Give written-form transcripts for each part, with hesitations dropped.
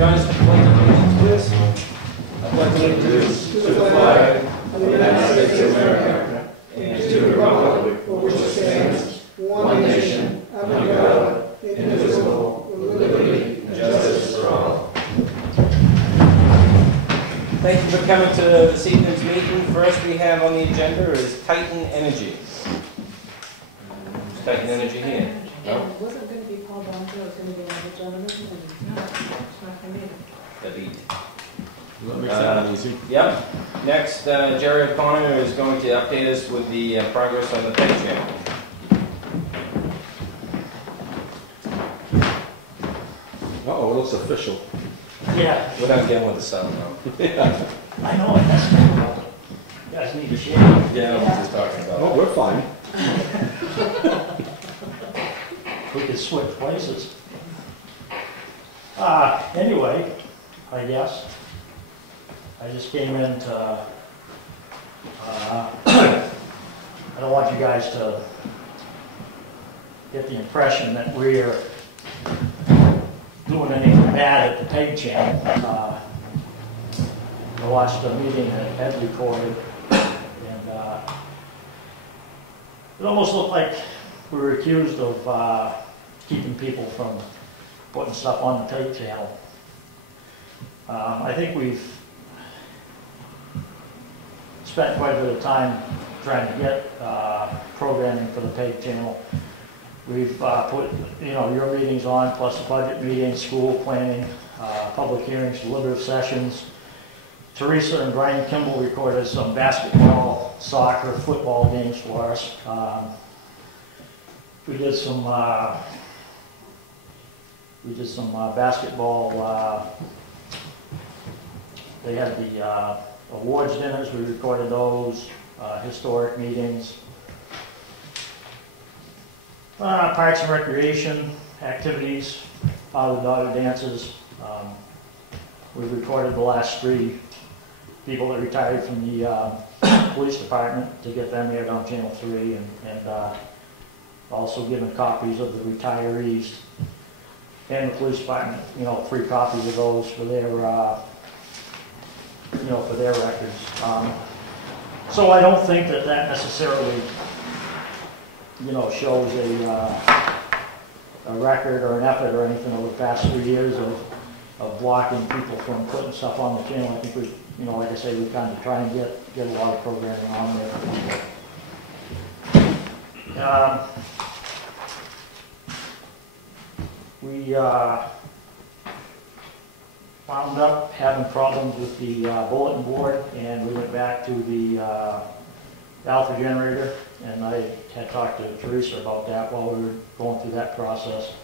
Join us for pledge of allegiance, please. I pledge allegiance to the flag of the United States of America and to the republic for which it stands, one nation, under God, indivisible, with liberty and justice for all. Thank you for coming to this evening's meeting. First we have on the agenda is Titan Energy. Is Titan Energy here? No? It wasn't going to be Paul Bronson, it was going to be another gentleman, and no, it's not going to be. David. That makes that easy. Yep. Next, Jerry O'Connor is going to update us with the progress on the pay channel. Uh-oh, it looks official. Yeah, We're not getting with the sound though. Yeah. I know it. That's terrible. You guys need to share. Yeah, we're just talking about Oh, we're fine. We could switch places. Anyway, I guess I just came in to. I don't want you guys to get the impression that we're doing anything bad at the pay channel. I watched a meeting that Ed recorded, and it almost looked like we were accused of keeping people from putting stuff on the pay channel. I think we've spent quite a bit of time trying to get programming for the pay channel. We've put, your meetings on, plus the budget meetings, school planning, public hearings, deliberative sessions. Teresa and Brian Kimball recorded some basketball, soccer, football games for us. We did some basketball. They had the awards dinners. We recorded those. Historic meetings. Parks and recreation activities, father-daughter dances. We recorded the last 3 people that retired from the police department to get them aired on Channel 3, and also given copies of the retirees and the police department, 3 copies of those for their, for their records. So I don't think that necessarily shows a record or an effort or anything over the past 3 years of blocking people from putting stuff on the channel. I think we, like I say, we kind of try and get a lot of programming on there. We wound up having problems with the bulletin board, and we went back to the alpha generator, and I had talked to Teresa about that while we were going through that process.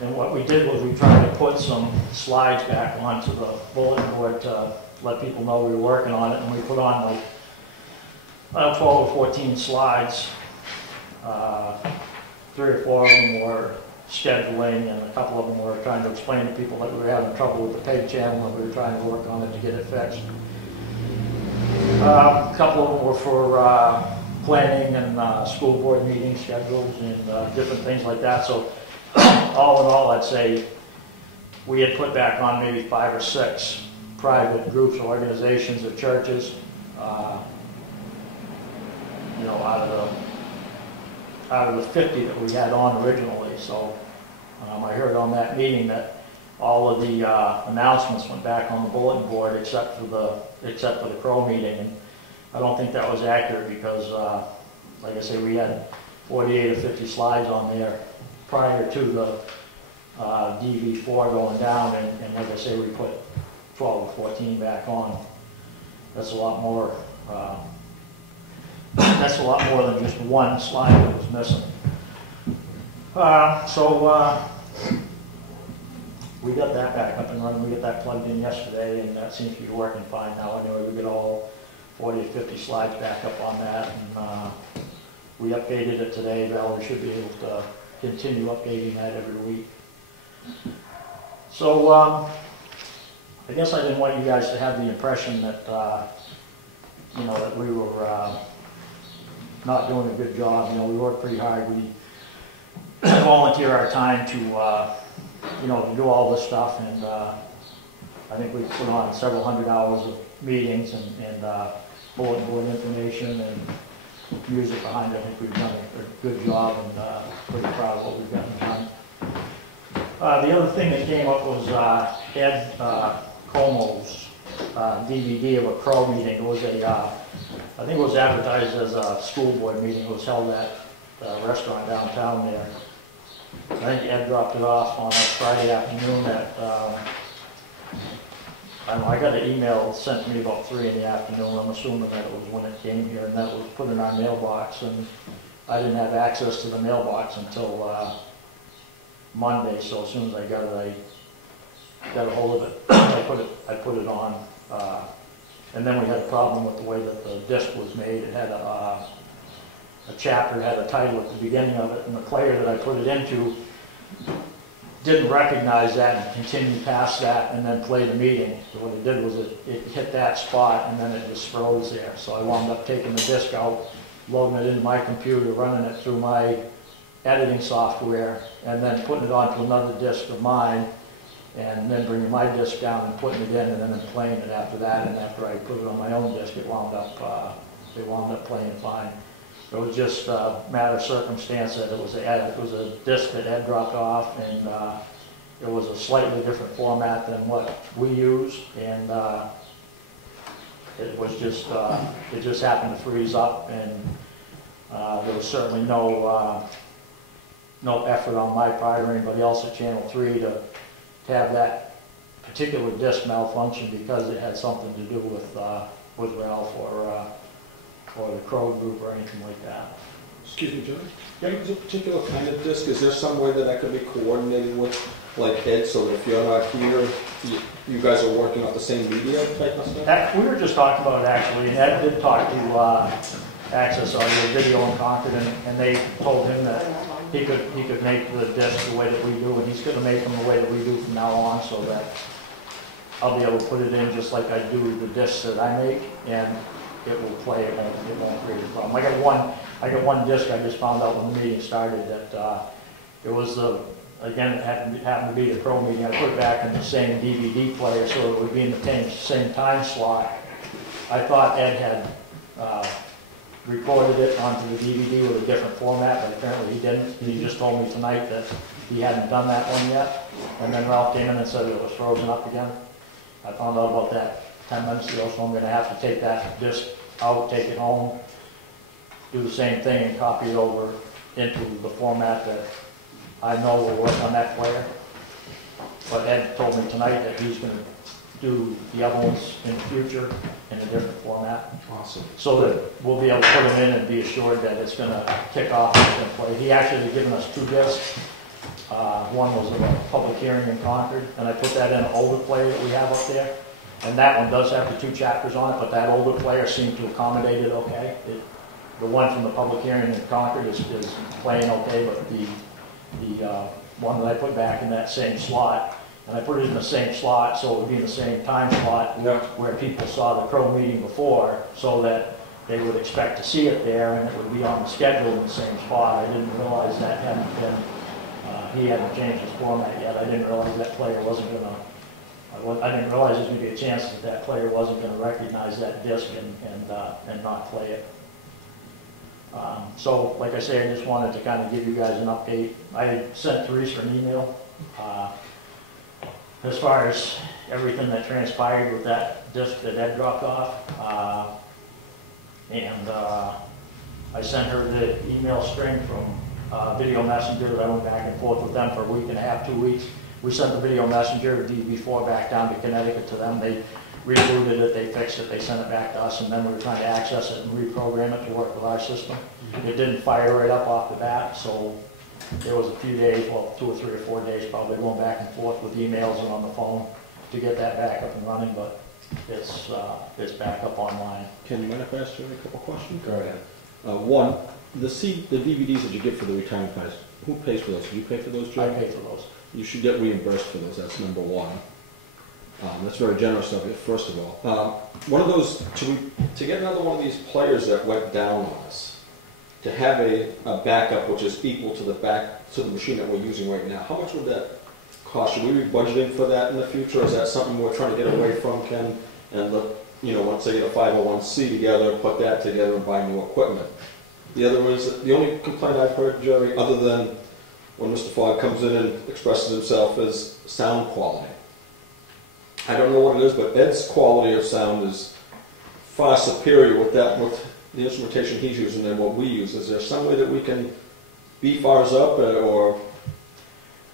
And what we did was we tried to put some slides back onto the bulletin board to let people know we were working on it, and we put on like 12 or 14 slides. 3 or 4 of them were scheduling, and a couple of them were trying to explain to people that we were having trouble with the pay channel and we were trying to work on it to get it fixed. A couple of them were for planning and school board meeting schedules and different things like that. So all in all, I'd say we had put back on maybe 5 or 6 private groups, organizations, or churches. Out of the 50 that we had on originally. So I heard on that meeting that all of the announcements went back on the bulletin board except for the Crow meeting, and I don't think that was accurate because, like I say, we had 48 or 50 slides on there prior to the DV4 going down, and like I say, we put 12 or 14 back on. That's a lot more. That's a lot more than just one slide that was missing. We got that back up and running. We got that plugged in yesterday, and that seems to be working fine now. Anyway, we got all 40 or 50 slides back up on that, and we updated it today. Valerie should be able to continue updating that every week. So I guess I didn't want you guys to have the impression that that we were not doing a good job. We work pretty hard. We volunteer our time to to do all this stuff, and I think we put on several hundred hours of meetings and bulletin board information and music behind it. I think we've done a good job, and pretty proud of what we've gotten done. The other thing that came up was Ed Comeau's DVD of a Crow meeting. It was I think it was advertised as a school board meeting. It was held at a restaurant downtown there. I think Ed dropped it off on a Friday afternoon at, I don't know, I got an email sent to me about 3 in the afternoon. I'm assuming that it was when it came here, and that was put in our mailbox, and I didn't have access to the mailbox until Monday, so as soon as I got it, I got a hold of it. I put it on, and then we had a problem with the way that the disc was made. It had a chapter, had a title at the beginning of it, and the player that I put it into didn't recognize that and continued past that and then play the meeting. So what it did was it hit that spot and then it just froze there. So I wound up taking the disc out, loading it into my computer, running it through my editing software, and then putting it onto another disc of mine, and then bringing my disc down and putting it in, and then playing it after that. And after I put it on my own disc, it wound up playing fine. It was just a matter of circumstance that it was a disc that Ed dropped off, and it was a slightly different format than what we use, and it was just it just happened to freeze up, and there was certainly no effort on my part or anybody else at Channel 3 to have that particular disc malfunction because it had something to do with Ralph or the Crow group or anything like that. Excuse me, John. Yeah, is a particular kind of disc? Is there some way that that could be coordinated with, like Ed, so that if you're not here, you guys are working off the same media type of stuff? We were just talking about it actually, and Ed did talk to Access Audio Video in Concord, and they told him that he could make the disc the way that we do, and he's going to make them the way that we do from now on, so that I'll be able to put it in just like I do the discs that I make, and it will play. It won't create a problem. I got one disc. I just found out when the meeting started that it was again it happened to be the Crow meeting. I put it back in the same DVD player so it would be in the same time slot. I thought Ed had recorded it onto the DVD with a different format, but apparently he didn't. He just told me tonight that he hadn't done that one yet. And then Ralph came in and said it was frozen up again. I found out about that 10 minutes ago, so I'm going to have to take that disc out, take it home, do the same thing and copy it over into the format that I know will work on that player. But Ed told me tonight that he's going to do the other ones in the future in a different format. Awesome. So that we'll be able to put them in and be assured that it's going to kick off and it's going to play. He actually had given us 2 discs. One was a public hearing in Concord, and I put that in an older player that we have up there. And that one does have the 2 chapters on it, but that older player seemed to accommodate it okay. The one from the public hearing in Concord is playing okay, but the one that I put back in that same slot, and I put it in the same slot so it would be in the same time slot where people saw the Crow meeting before, so that they would expect to see it there and it would be on the schedule in the same spot. I didn't realize that hadn't been, he hadn't changed his format yet. I didn't realize that player wasn't going to, I didn't realize there's going to be a chance that that player wasn't going to recognize that disc and not play it. So, like I say, I just wanted to kind of give you guys an update. I had sent Teresa an email as far as everything that transpired with that disc that Ed dropped off. And I sent her the email string from Video Messenger. I went back and forth with them for a week and a half, 2 weeks. We sent the Video Messenger DB4 back down to Connecticut to them. They rebooted it, they fixed it, they sent it back to us, and then we were trying to access it and reprogram it to work with our system. It didn't fire right up off the bat, so there was a few days, well, 2 or 3 or 4 days probably going back and forth with emails and on the phone to get that back up and running, but it's back up online. Can you mind if I ask you a couple questions? Go ahead. One, the DVDs that you get for the retirement plans, who pays for those? Do you pay for those, Joe? I pay for those. You should get reimbursed for those. That's number one. That's very generous of you, first of all. One of those, to get another one of these players that went down on us, to have a backup which is equal to the machine that we're using right now, how much would that cost, should we be budgeting for that in the future, or is that something we're trying to get away from, Ken? And look, you know, once they get a 501c together, put that together and buy new equipment. The other is, the only complaint I've heard, Jerry, other than when Mr. Fogg comes in and expresses himself, is sound quality. I don't know what it is, but Ed's quality of sound is far superior with the instrumentation he's using than what we use. Is there some way that we can beef ours up or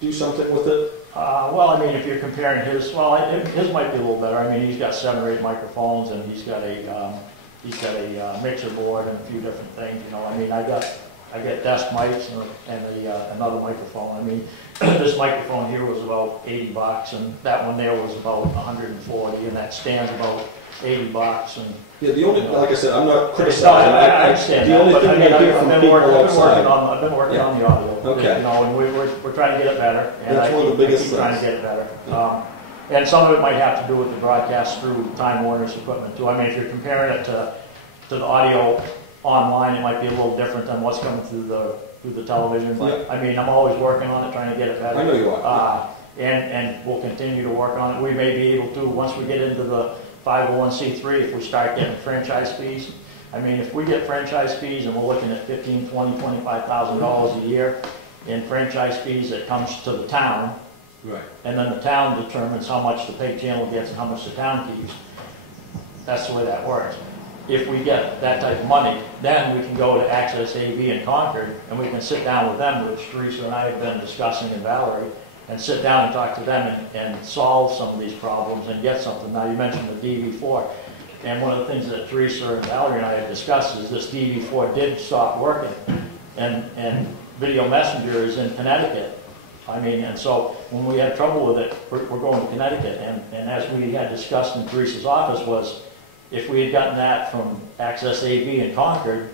do something with it? Well, I mean, if you're comparing his, well, his might be a little better. I mean, he's got 7 or 8 microphones, and he's got a mixer board and a few different things. You know, I mean, I got desk mics and another microphone. I mean, this microphone here was about $80, and that one there was about $140, and that stand's about $80. And yeah, the only, like I said, I'm not I criticizing. understand the only that, thing but I mean, I hear from people outside. I've been working on the audio. Okay. You know, and we're trying to get it better. And That's one of the biggest keep trying to things. get it better. And some of it might have to do with the broadcast through Time Warner's equipment too. I mean, if you're comparing it to the audio online, it might be a little different than what's coming through the television. But Yeah. I mean, I'm always working on it, trying to get it better. I know you are. And we'll continue to work on it. We may be able to, once we get into the 501c3, if we start getting franchise fees. I mean, if we get franchise fees and we're looking at $15,000, $20,000, $25,000 a year in franchise fees that comes to the town, Right. and then the town determines how much the pay channel gets and how much the town keeps. That's the way that works. If we get that type of money, then we can go to Access AV in Concord, and we can sit down with them, which Teresa and I have been discussing, and Valerie, and sit down and talk to them and solve some of these problems and get something. Now, you mentioned the DV4, and one of the things that Teresa and Valerie and I have discussed is this DV4 did stop working, and Video Messenger is in Connecticut. I mean, and so when we had trouble with it, we're going to Connecticut, and as we had discussed in Teresa's office was, if we had gotten that from Access AV in Concord,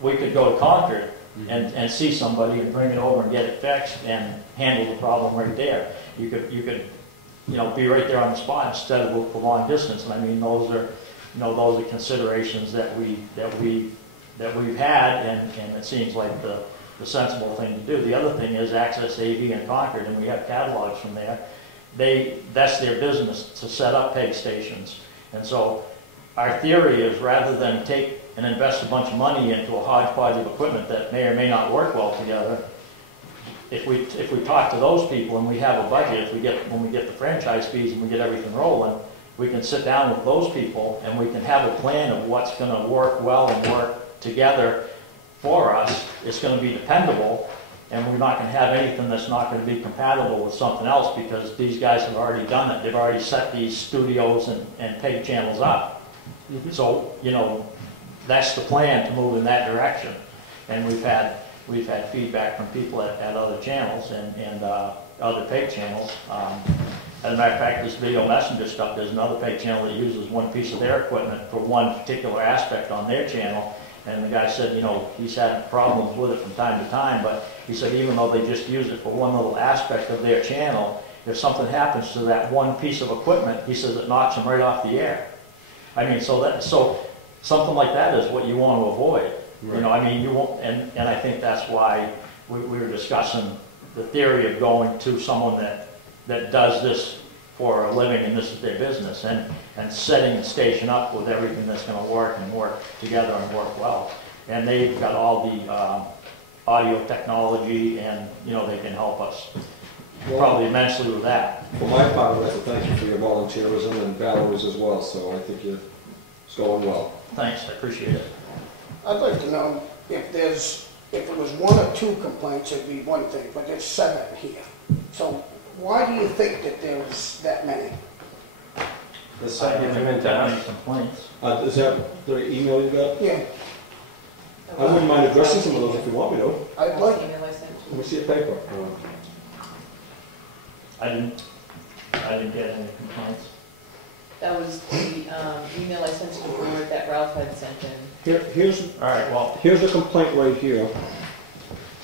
we could go to Concord and see somebody and bring it over and get it fixed and handle the problem right there. You could, you know, be right there on the spot instead of the long distance. And I mean, those are, you know, those are considerations that we've had, and it seems like the sensible thing to do. The other thing is Access AV in Concord, and we have catalogs from there. That's their business, to set up peg stations. And so our theory is, rather than take and invest a bunch of money into a hodgepodge of equipment that may or may not work well together, if we talk to those people and we have a budget, when we get the franchise fees and we get everything rolling, we can sit down with those people and we can have a plan of what's going to work well and work together for us. It's going to be dependable, and we're not going to have anything that's not going to be compatible with something else, because these guys have already done it. They've already set these studios and peg channels up. So, you know, that's the plan, to move in that direction. And we've had feedback from people at other channels and other peg channels. As a matter of fact, this Video Messenger stuff, there's another peg channel that uses one piece of their equipment for one particular aspect on their channel. And the guy said, you know, he's had problems with it from time to time, but he said even though they just use it for one little aspect of their channel, if something happens to that one piece of equipment, he says it knocks them right off the air. I mean, so something like that is what you want to avoid. Right. You know, I mean, you won't, and I think that's why we were discussing the theory of going to someone that does this for a living and this is their business, and setting the station up with everything that's going to work and work together and work well. And they've got all the audio technology, and, you know, they can help us probably immensely with that. For my part, I'd like to thank you for your volunteerism, and Valerie's as well, so I think it's going well. Thanks, I appreciate it. I'd like to know if it was 1 or 2 complaints, it'd be one thing, but there's 7 here. So why do you think that there's that many? There's I something haven't got any complaints. Is that the email you got? Yeah, I wouldn't mind addressing some of those if you want me to. I'd like, Let me see a paper. I didn't get any complaints. That was the email I sent to the board that Ralph had sent in. Here's All right, well, Here's a complaint right here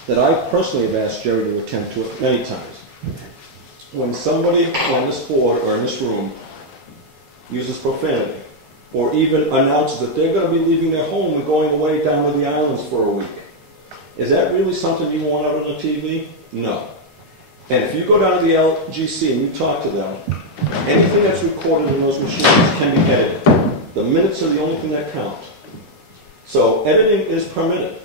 that I personally have asked Jerry to attend to it many times. When somebody on this board or in this room uses profanity, or even announces that they're going to be leaving their home and going away down to the islands for a week, is that really something you want out on the TV? No. And if you go down to the LGC and you talk to them, anything that's recorded in those machines can be edited. The minutes are the only thing that count. So editing is permitted.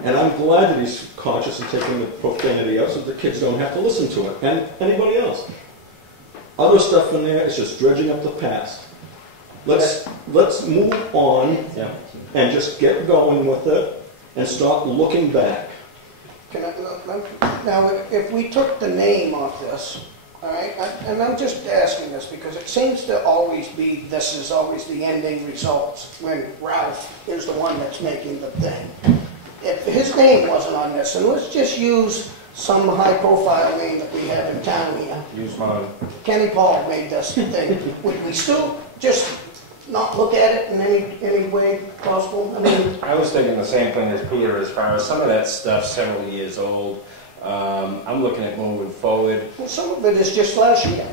And I'm glad that he's conscious of taking the profanity out so the kids don't have to listen to it, and anybody else. Other stuff in there is just dredging up the past. Let's move on and just get going with it and stop looking back. Now, if we took the name off this, all right, and I'm just asking this because it seems to always be, this is always the ending results when Ralph is the one that's making the thing. If his name wasn't on this, and let's just use some high-profile name that we have in town here. Use mine. Kenny Paul made this thing. Would we still just not look at it in any way possible? I mean, I was thinking the same thing as Peter as far as some of that stuff several years old. I'm looking at moving forward. well, some of it is just last year.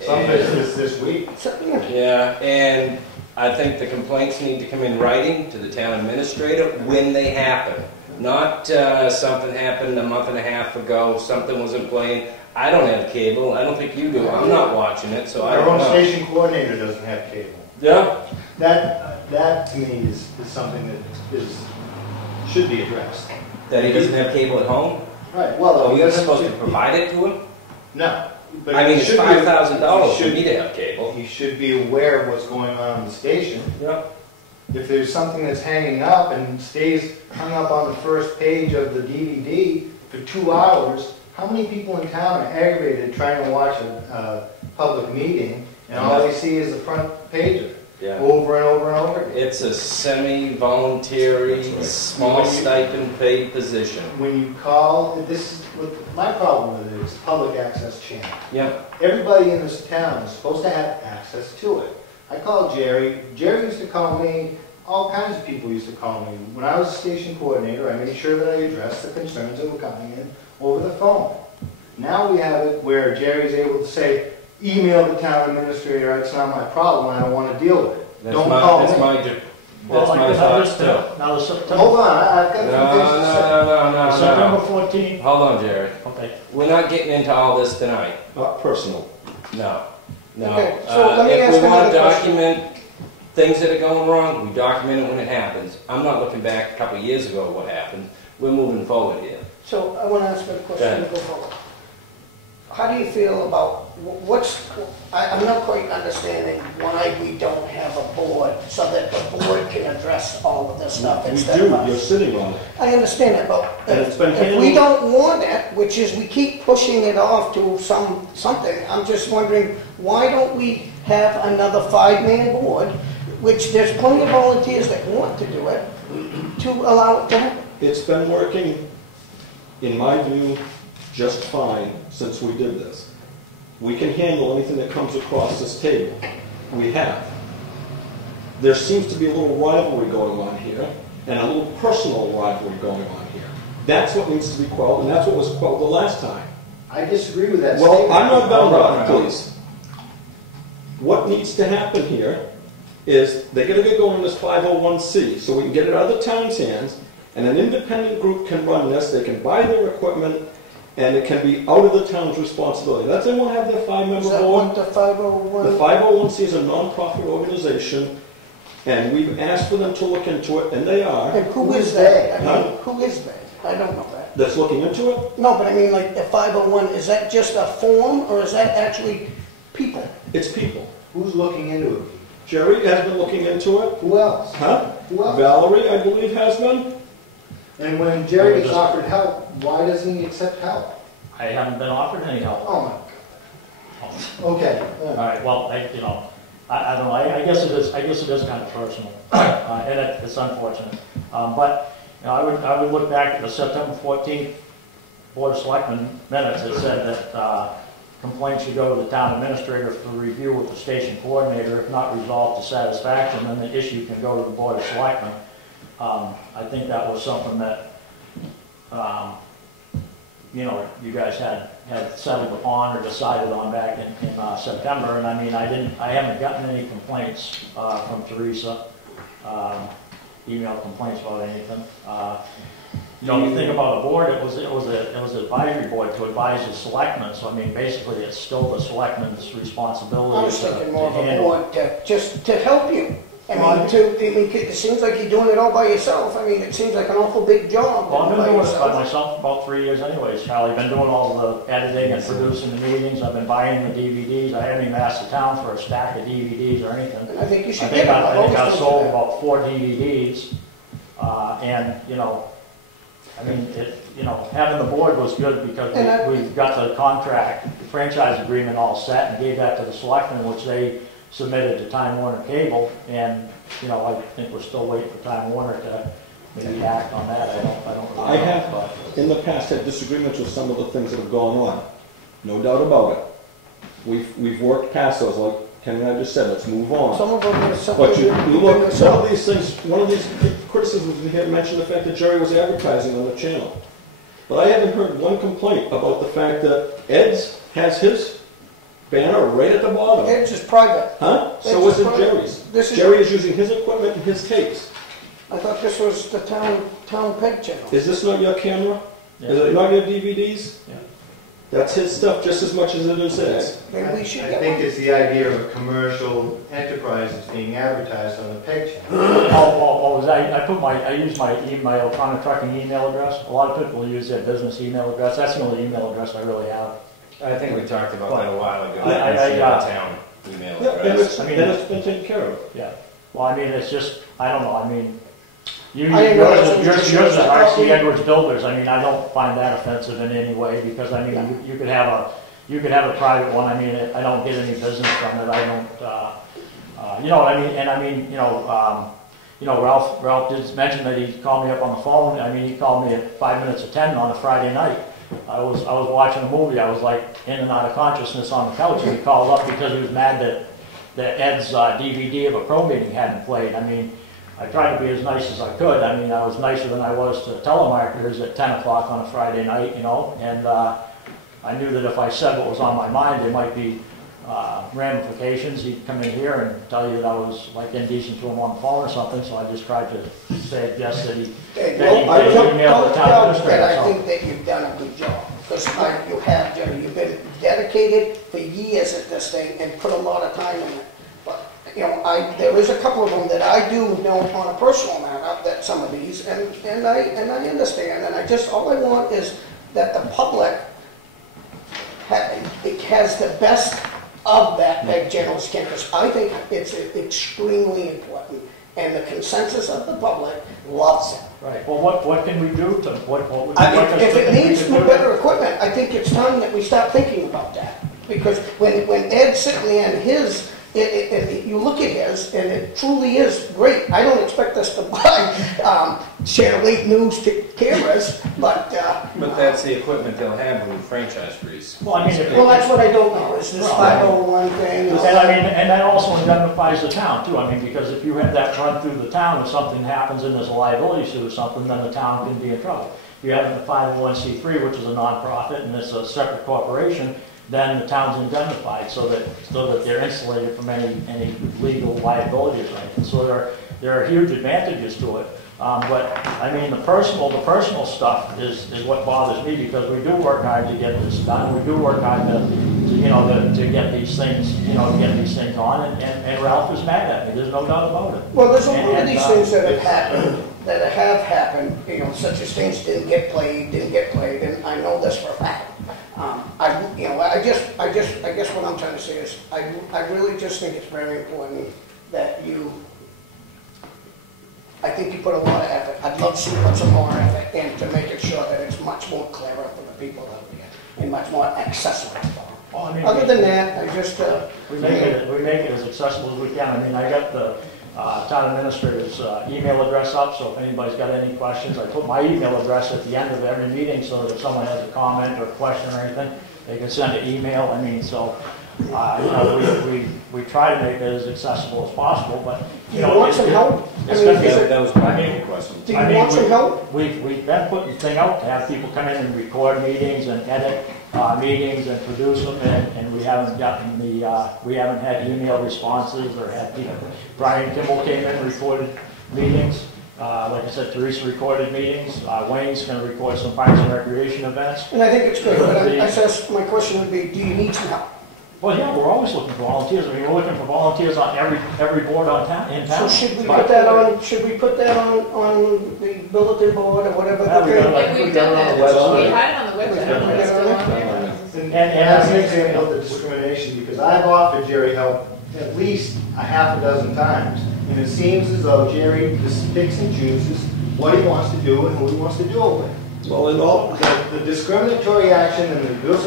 Some of it is this week. So, yeah. Yeah, and I think the complaints need to come in writing to the town administrator when they happen. Not something happened a month and a half ago, something wasn't playing. I don't have cable, I don't think you do. I'm not watching it, so I Our don't own know. station coordinator doesn't have cable. Yeah? That to me is something that should be addressed. That he doesn't have cable at home? Right, well, Are we he doesn't- supposed to provide it to him? No. But I mean, he it's should be- $5,000 for should- me to have cable. He should be aware of what's going on in the station. Yeah. If there's something that's hanging up and stays hung up on the first page of the DVD for 2 hours, how many people in town are aggravated trying to watch a public meeting and all they see is the front page of it, Yeah. over and over and over again? It's a semi-voluntary, small stipend paid position. When you call, this is what my problem with it is public access channel. Yep. Everybody in this town is supposed to have access to it. I called Jerry. Jerry used to call me. All kinds of people used to call me. When I was a station coordinator, I made sure that I addressed the concerns that were coming in over the phone. Now we have it where Jerry's able to say, email the town administrator, it's not my problem, I don't want to deal with it. That's Don't my, call that's me. my, that's my thoughts too. Now, the September, Hold on, I've got No, some things to say. no. September 14th, Hold on, Jerry. okay. We're not getting into all this tonight. Not personal. No. Okay, so let me If ask we want to another question. document things that are going wrong, we document it when it happens. I'm not looking back a couple of years ago at what happened. We're moving forward here. So I want to ask a question to go forward. How do you feel about I'm not quite understanding why we don't have a board so that the board can address all of this stuff We instead do, of us. you're sitting on it. I understand that, but And it's been if we handled- don't want it, which is we keep pushing it off to something, I'm just wondering, why don't we have another 5-man board, which there's plenty of volunteers that want to do it, to allow it to happen? It's been working, in my view, just fine since we did this. We can handle anything that comes across this table. We have. There seems to be a little rivalry going on here, and a little personal rivalry going on here. That's what needs to be quelled, and that's what was quelled the last time. I disagree with that Well, statement. I'm not done, Hold on. Rob, please. What needs to happen here is they gotta get going on this 501c, so we can get it out of the town's hands, and an independent group can run this, they can buy their equipment, and it can be out of the town's responsibility. Does anyone have their 5-member Is that board? what the 501? The 501c is a non-profit organization, and we've asked for them to look into it, and they are. And who Who is is that? they? I mean, who is that? I don't know that. That's looking into it? No, but I mean, like, the 501, is that just a form, or is that actually people? It's people. Who's looking into it? Jerry has been looking into it. Who else? Huh? Who else? Valerie, I believe, has been. And when Jerry gets offered help, why doesn't he accept help? I haven't been offered any help. Oh my God. Okay. All right, well, I don't know, I guess it is kind of personal, and it's unfortunate. But, I would look back at the September 14th Board of Selectmen minutes that said that complaints should go to the town administrator for review with the station coordinator. If not resolved to satisfaction, then the issue can go to the Board of Selectmen. I think that was something that, you guys had settled upon or decided on back in September, and I mean, I haven't gotten any complaints from Teresa, email complaints about anything. you know, the thing about a board, it was an advisory board to advise the selectmen, so I mean, basically, it's still the selectmen's responsibility. I was thinking more of a handle. board just to help you. I mean, it seems like you're doing it all by yourself. I mean, it seems like an awful big job. Well, I've been by doing it by yourself. myself for about 3 years anyways, Charlie. I've been doing all the editing and producing the meetings. I've been buying the DVDs. I haven't even asked the town for a stack of DVDs or anything. And I think you I should think get it. I've always I told you sold that. about 4 DVDs, and, you know, I mean, having the board was good because we got the contract, the franchise agreement all set and gave that to the selectmen, which they submitted to Time Warner Cable, and, you know, I think we're still waiting for Time Warner to maybe act on that. I don't really I know, have, but- in the past, had disagreements with some of the things that have gone on. No doubt about it. We've worked past those, like Ken and I just said, let's move on. Some of them is something But you you look, bring one yourself. of these things, one of these criticisms, we had mentioned the fact that Jerry was advertising on the channel. But I haven't heard one complaint about the fact that Ed's has his banner right at the bottom. It's just private. Huh? So Ed's is it private. Jerry's. This is- Jerry is using his equipment and his tapes. I thought this was the town peg channel. Is this not your camera? Is Yeah. it not your DVDs? Yeah. That's his stuff just as much as it is his. Maybe we should I get think one. it's the idea of a commercial enterprise that's being advertised on the peg channel. I use my electronic tracking email address. A lot of people use their business email address. That's the only email address I really have. I think we talked about that a while ago. I- It's the town email Yeah, and address. it's been taken care of. Yeah. Well, I mean, it's just, I don't know, I mean, I didn't know that was yours just is yours. I thought RC we- Edwards Builders. I mean, I don't find that offensive in any way because, I mean, you could have a private one. I mean, I don't get any business from it. I don't, you know what I mean? And I mean, Ralph did mention that he called me up on the phone. I mean, he called me at 5 minutes of 10 on a Friday night. I was watching a movie. I was like in and out of consciousness on the couch, and he called up because he was mad that Ed's DVD of a pro meeting hadn't played. I mean, I tried to be as nice as I could. I mean, I was nicer than I was to telemarketers at 10 o'clock on a Friday night, you know, and I knew that if I said what was on my mind, there might be ramifications. He'd come in here and tell you that I was like indecent to him on the phone or something, so I just tried to suggest that he Hey, that he well, emailed the don't town doubt administrator. that I So. think that you've done a good job. Because you have, Jerry, you've been dedicated for years at this thing and put a lot of time in it. But, you know, there is a couple of them that I do know on a personal matter, that some of these, and I understand, and all I want is that the public has the best of that peg channel skin, because I think it's extremely important, and the consensus of the public loves it. Right. Well, what can we do to what would I you like mean, us if to it think we needs could do? better equipment, I think it's time that we start thinking about that. Because when Ed's sitting there and you look at his, and it truly is great. I don't expect us to buy Channel 8 News cameras, but... But that's the equipment they'll have when the franchise freeze. Well, I mean, well, that's what I don't know, is this 501 thing. And I mean, and that also indemnifies the town too. I mean, because if you have that run through the town, if something happens and there's a liability suit or something, then the town can be in trouble. If you have the 501c3, which is a nonprofit and it's a separate corporation, then the town's indemnified so that they're insulated from any legal liabilities or anything. So there are huge advantages to it. But I mean, the personal stuff is what bothers me, because we do work hard to get this done. We do work hard to get these things on. And Ralph is mad at me. There's no doubt about it. Well, there's a lot of these things that have happened, such as things didn't get played, and I know this for a fact. I guess what I'm trying to say is, I really just think it's very important that I think you put a lot of effort. I'd love to see you put some more effort in to make it sure that it's much more clearer for the people out there and much more accessible for them. Well, I mean, Other than that, I just... we make it as accessible as we can. I mean, I got the town administrator's email address up, so if anybody's got any questions, I put my email address at the end of every meeting, so that if someone has a comment or a question or anything, they can send an email. I mean, so we try to make it as accessible as possible, but Do you want some help? That was my main question. Do you want some help? We've been putting the thing out to have people come in and record meetings and edit meetings and produce them, and we haven't gotten we haven't had email responses or had people. Brian Kimball came in and recorded meetings. Like I said, Teresa recorded meetings. Wayne's going to record some Parks and Recreation events. And I think it's good, but I guess my question would be, do you need some help? Well, yeah, we're always looking for volunteers. I mean, we're looking for volunteers on every board in So town. should we put that on the bulletin board or whatever? Yeah, we got, like, Yeah, we we've got done it on the that. website. We had it on the website, I don't know if it's still on there. And And that's an that's- example of the discrimination, because I've offered Jerry help at least a half a dozen times. And it seems as though Jerry just picks and chooses what he wants to do and who he wants to do it with. Well, in all, The discriminatory action and the abuse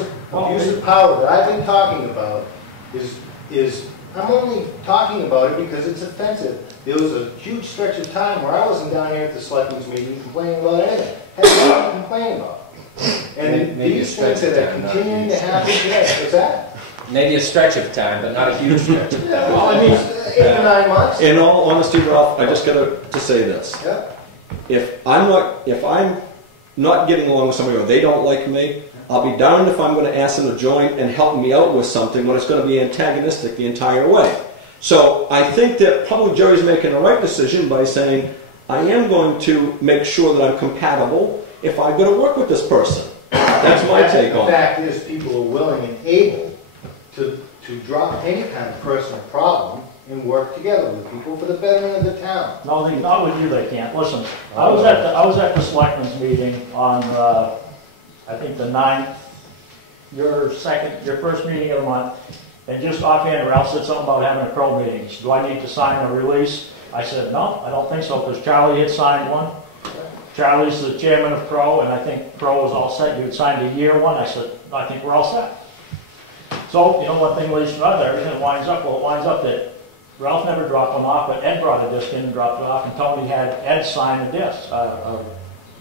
of power that I've been talking about is, I'm only talking about it because it's offensive. There was a huge stretch of time where I wasn't down here at the selectmen's meeting complaining about anything. Had nothing to complain about. And Maybe these a stretch things that of are time, not continuing to huge happen today, is that? Maybe a stretch of time, but not a huge stretch of time. Well, I mean, 8 or 9 months. in all honesty, Ralph, I just gotta to say this. Yeah. If I'm not getting along with somebody or they don't like me, I'll be darned if I'm going to ask them to join and help me out with something when it's going to be antagonistic the entire way. So I think that probably Jerry's making the right decision by saying, I am going to make sure that I'm compatible if I'm going to work with this person. That's my take on The it. fact is, people are willing and able to drop any kind of personal problem and work together with people for the betterment of the town. No, not with you, they can't. Listen, I was at the selectmen's meeting on, I think the 9th, your first meeting of the month, and just offhand, Ralph said something about having a pro meeting. He said, do I need to sign a release? I said, no, I don't think so, because Charlie had signed one. Charlie's the chairman of Pro, and I think Pro was all set. You had signed a year one. I said, I think we're all set. So, you know, one thing leads to another. Everything winds up, well, it winds up that Ralph never dropped one off, but Ed brought a disc in and dropped it off, and Tony had Ed sign a disc, a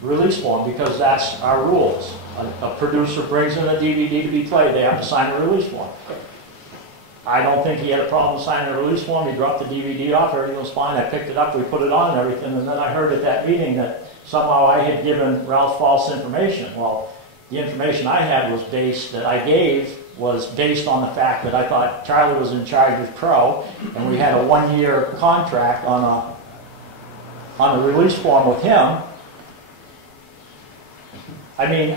release form, because that's our rules. A producer brings in a DVD to be played, they have to sign a release form. I don't think he had a problem signing a release form. He dropped the DVD off, everything was fine. I picked it up, we put it on and everything, and then I heard at that meeting that somehow I had given Ralph false information. Well, the information I had was based on the fact that I thought Charlie was in charge of Pro, and we had a 1-year contract on a release form with him. I mean,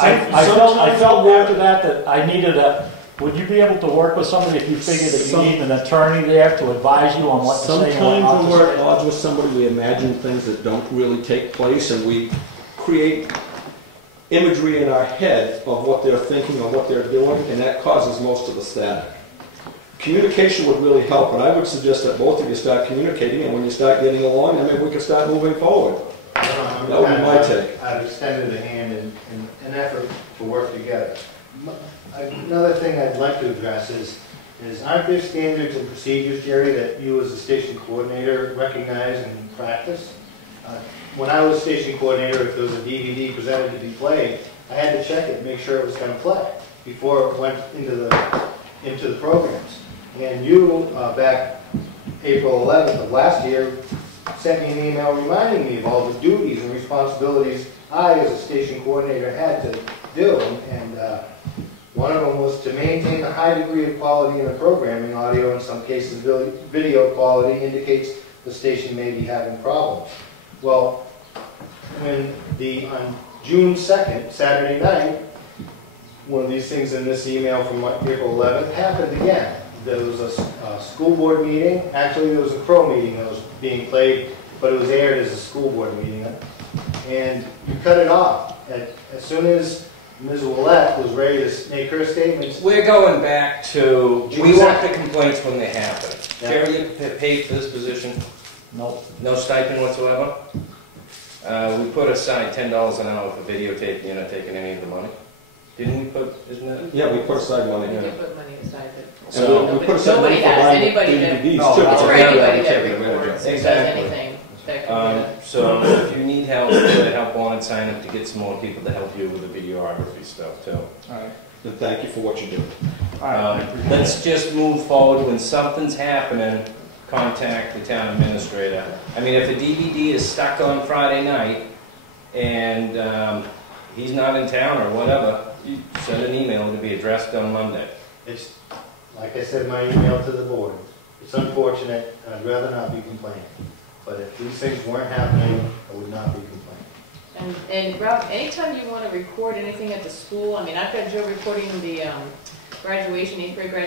I felt after that I needed would you be able to work with somebody if you figured that you need an attorney there to advise you on what to say and what not Sometimes when to we're at say? odds with somebody, we imagine things that don't really take place, and we create imagery in our head of what they're thinking or what they're doing, and that causes most of the static. Communication would really help, and I would suggest that both of you start communicating, and when you start getting along, then maybe we can start moving forward. That would be my take. I've extended a hand in an effort to work together. Another thing I'd like to address is aren't there standards and procedures, Jerry, that you as a station coordinator recognize and practice? When I was station coordinator, if there was a DVD presented to be played, I had to check it, make sure it was going to play before it went into the programs. And you, back April 11th of last year, sent me an email reminding me of all the duties and responsibilities I, as a station coordinator, had to do. And one of them was to maintain a high degree of quality in the programming. Audio, in some cases, video quality indicates the station may be having problems. Well, when on June 2nd, Saturday night, one of these things in this email from April 11th happened again. There was a school board meeting. Actually, there was a pro meeting that was being played, but it was aired as a school board meeting. And you cut it off. As soon as Ms. Willette was ready to make her statements. We're going back to, June we want 2nd. the complaints when they happen. Yeah. Jerry, you paid for this position? Nope. No stipend whatsoever? We put aside $10 an hour for videotape, you're not taking any of the money? Didn't we put, isn't that? Yeah, we put aside money We here. did put money aside, but And we put aside money nobody for has, buying anybody that, DVDs No, too. that's it's for Yeah, anybody we that take advantage of it. records, or does Exactly. anything that can be done. So if you need help, the help wanted, sign up to get some more people to help you with the videography stuff too. All right. And thank you for what you do. All right. Let's just move forward. When something's happening, contact the town administrator. I mean, if a DVD is stuck on Friday night and he's not in town or whatever, you send an email to be addressed on Monday. It's, like I said in my email to the board, it's unfortunate, and I'd rather not be complaining. But if these things weren't happening, I would not be complaining. And Rob, anytime you want to record anything at the school, I mean, I've got Joe recording the graduation, 8th grade graduation